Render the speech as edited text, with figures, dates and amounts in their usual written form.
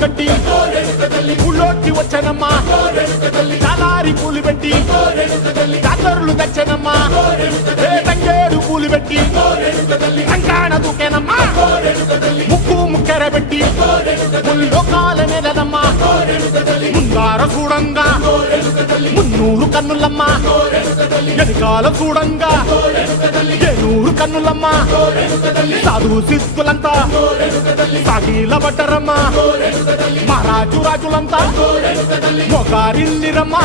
కట్టి ఊళ్ళోకి వచ్చనమ్మా చాలారి పూలు పెట్టి జాతరులు తెచ్చనమ్మా తంగేడు పూలు పెట్టి కంకాణ దూకేనమ్మా ముక్కు ముక్కెర పెట్టి ముల్లోకాల నెలదమ్మా ముందార చూడంగా మున్నూరు కన్నులమ్మా ఎనకాల చూడంగా ఏనూరు కన్నులమ్మా సాధు సిద్ధులంతా సాగిల పడ్డరమ్మా మహారాజు రాజులంతా మొగారిల్లిరమ్మా